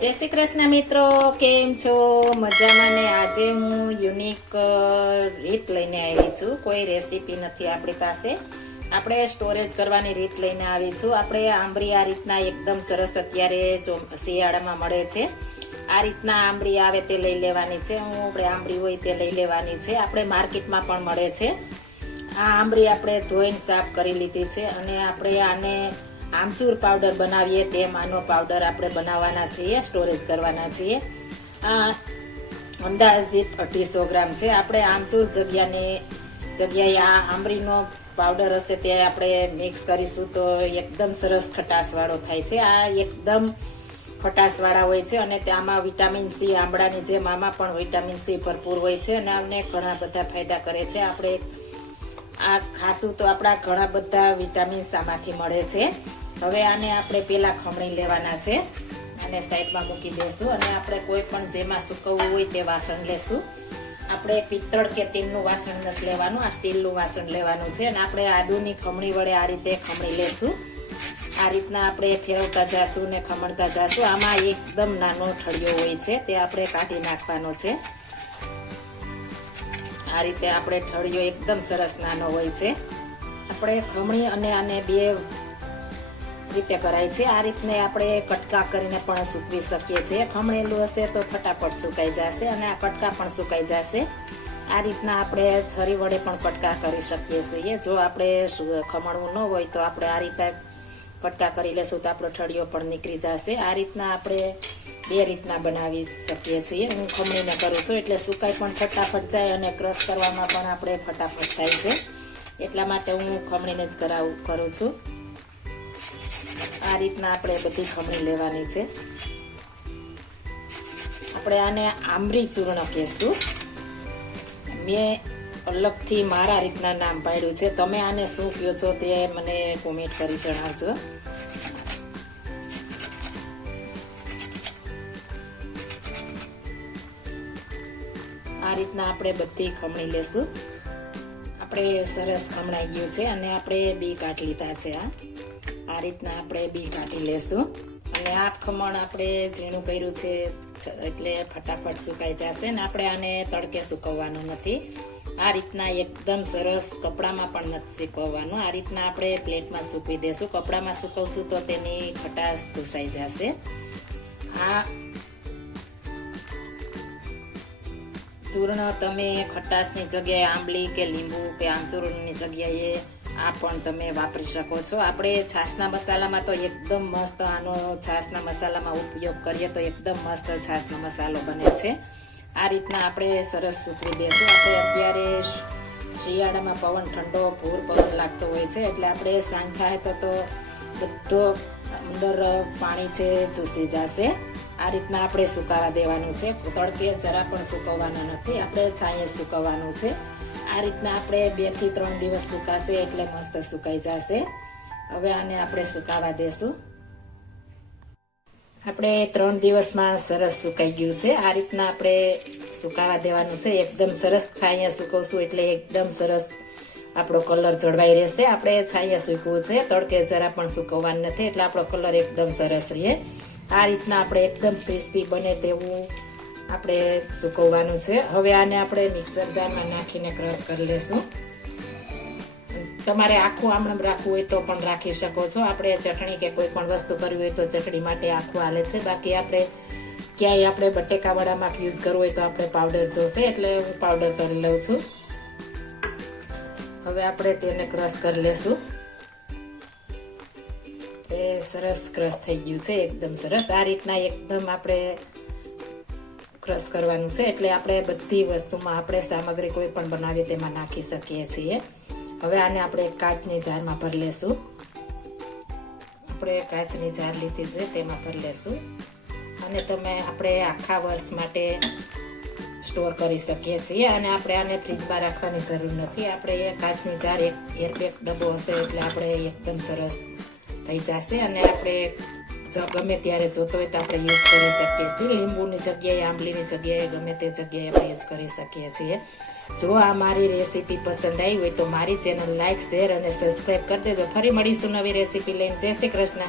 જય શ્રી કૃષ્ણ મિત્રો, કેમ છો? મજામાં ને? આજે હું યુનિક રીત લઈને આવી છું. કોઈ રેસીપી નથી આપણી પાસે. આપણે સ્ટોરેજ કરવાની રીત લઈને આવી છું. આપણે આંબરી આ રીતના એકદમ સરસ અત્યારે જો શિયાળામાં મળે છે. આ રીતના આંબરી આવે તે લઈ લેવાની છે. હું આપણે આંબરી હોય તે લઈ લેવાની છે. આપણે માર્કેટમાં પણ મળે છે. આ આંબરી આપણે ધોઈને સાફ કરી લીધી છે અને આપણે આને આમચૂર પાવડર બનાવીએ તેમ આનો પાવડર આપણે બનાવવાના છીએ સ્ટોરેજ કરવાના છીએ. આ અંદાજિત અઢીસો ગ્રામ છે. આપણે આમચૂર જગ્યાને, જગ્યાએ આ આમરીનો પાવડર હશે તે આપણે મિક્સ કરીશું તો એકદમ સરસ ખટાશવાળો થાય છે. આ એકદમ ખટાશવાળા હોય છે અને તેમાં વિટામિન સી આંબળાની જેમ આમાં પણ વિટામિન સી ભરપૂર હોય છે અને અમને ઘણા બધા ફાયદા કરે છે. આપણે આ ખાસું તો આપણા ઘણા બધા વિટામિન્સ આમાંથી મળે છે. હવે આને આપણે પેલા ખમણી લેવાના છે અને સાઈડમાં મૂકી દેશું અને આપણે કોઈ પણ જેમાં સુકવવું હોય તે વાસણ લેશું. આપણે પિત્તળ કે તીનનું વાસણ નથી લેવાનું, આ સ્ટીલનું વાસણ લેવાનું છે અને આપણે આદુની ખમણી વડે આ રીતે ખમણી લેશું. આ રીતના આપણે ફેરવતા જાશું ને ખમણતા જાશું. આમાં એકદમ નાનો ઠળિયો હોય છે, તે આપણે કાઢી નાખવાનો છે. આ રીતે આપણે ઠળિયો એકદમ સરસ નાનો હોય છે. આપણે ખમણી અને આને બે રીતે કરાય છે. આ રીતને આપણે કટકા કરીને પણ સૂકવી શકીએ છીએ. ખમણેલું હશે તો ફટાફટ સુકાઈ જશે અને આ કટકા પણ સુકાઈ જશે. આ રીતના આપણે છરી વડે પણ કટકા કરી શકીએ છીએ. જો આપણે ખમણવું ન હોય તો આપણે આ રીતે કટકા કરી લેશું તો આપણો ઠળિયો પણ નીકળી જશે. આ રીતના આપણે બે રીતના બનાવી શકીએ છીએ. હું ખમણીને કરું છું, એટલે સુકાઈ પણ ફટાફટ જાય અને ક્રશ કરવામાં પણ આપણે ફટાફટ થાય છે. એટલા માટે હું ખમણીને જ કરાવું, કરું છું. આ રીતના આપણે બધી ખમણી લેવાની છે. આપણે આને આંબરી ચૂર્ણ કહેશું. મેં અલગથી મારા રીતના નામ પાડ્યું છે. તમે આને શું કહો છો તે મને કોમેન્ટ કરી જણાવજો. આ રીતના આપણે બધી ખમણી લેશું. આપણે સરસ ખમણાઈ ગયું છે અને આપણે બી કાઢ લીધા છે આ. આ રીતના આપણે બી કાઢી લેશું. અને આ ખમણ આપણે ઝીણું કર્યું છે એટલે ફટાફટ સુકાઈ જશે ને આપણે આને તડકે સુકવવાનું નથી. આ રીતના એકદમ સરસ કપડામાં પણ નથી સુકવવાનું. આ રીતના આપણે પ્લેટમાં સૂકવી દેશું. કપડામાં સુકવશું તો તેની ખટાશ ચૂસાઈ જશે. આ ચૂર્ણ, તમે ખટાશની જગ્યાએ આંબલી કે લીંબુ કે આમચૂર્ણની જગ્યાએ આ પણ તમે વાપરી શકો છો. આપણે છાસના મસાલામાં તો એકદમ મસ્ત આનો છાસના મસાલામાં ઉપયોગ કરીએ તો એકદમ મસ્ત છાસનો મસાલો બને છે. આ રીતના આપણે સરસ સૂકવી દઈશું આપણે અત્યારે શિયાળામાં પવન ઠંડો, ભૂર પવન લાગતો હોય છે, એટલે આપણે સાંજ થાય તો બધો અંદર પાણી છે, ચૂસી જશે. આ રીતના આપણે સુકાવા દેવાનું છે. તડકે જરા પણ સુકવવાનું નથી. આપણે છાંયે સુકવવાનું છે. આ રીતના આપણે બેથી ત્રણ દિવસ સુકાશે એટલે મસ્ત સુકાઈ જશે. હવે આને આપણે સુકાવા દેશું. આપણે ત્રણ દિવસમાં સરસ સુકાઈ ગયું છે. આ રીતના આપણે સુકાવા દેવાનું છે. એકદમ સરસ છાંયા સુકવશું એટલે એકદમ સરસ આપણો કલર જળવાઈ રહેશે. આપણે છાંયા સૂકવું છે. તડકે જરા પણ સુકવવાનું નથી એટલે આપણો કલર એકદમ સરસ રહે. આ રીતના આપણે એકદમ ક્રિસ્પી બને તેવું આપણે સુકવવાનું છે. હવે આને આપણે મિક્સર જારમાં નાખીને ક્રશ કરી લેશું. તમારે આખું આમણમ રાખવું હોય તો પણ રાખી શકો છો. આપણે ચટણી કે કોઈ પણ વસ્તુ કરવી હોય તો ચટણી માટે આખું હાલે છે. બાકી આપણે ક્યાંય આપણે બટેકાવાળામાં યુઝ કરવું હોય તો આપણે પાવડર જોશે. એટલે હું પાવડર કરી લઉં છું. હવે આપણે તેને ક્રશ કરી લેશું. એ સરસ ક્રશ થઈ ગયું છે, એકદમ સરસ. આ રીતના એકદમ આપણે ક્રશ કરવાનું છે, એટલે આપણે બધી વસ્તુમાં આપણે સામગ્રી કોઈ પણ બનાવીએ તેમાં નાખી શકીએ છીએ. હવે આને આપણે કાચની જારમાં ભરી લેશું. આપણે કાચની જાર લીધી છે, તેમાં ભરી લેશું. અને તમે આપણે આખા વર્ષ માટે સ્ટોર કરી શકીએ છીએ. અને આપણે આને ફ્રીજમાં રાખવાની જરૂર નથી. આપણે એ કાચની જાર એક એરપેક ડબ્બો હશે, એટલે આપણે એકદમ સરસ થઈ જશે અને આપણે ગમે ત્યારે જોતો હોય તો આપણે યુઝ કરી શકીએ છીએ. લીંબુની જગ્યાએ, આંબલીની જગ્યાએ ગમે તે જગ્યાએ આપણે યુઝ કરી શકીએ છીએ. જો આ મારી રેસીપી પસંદ આવી હોય તો મારી ચેનલ લાઈક શેર અને સબસ્ક્રાઈબ કરી દેજો. ફરી મળીશું નવી રેસીપી લઈને. જય શ્રી કૃષ્ણ.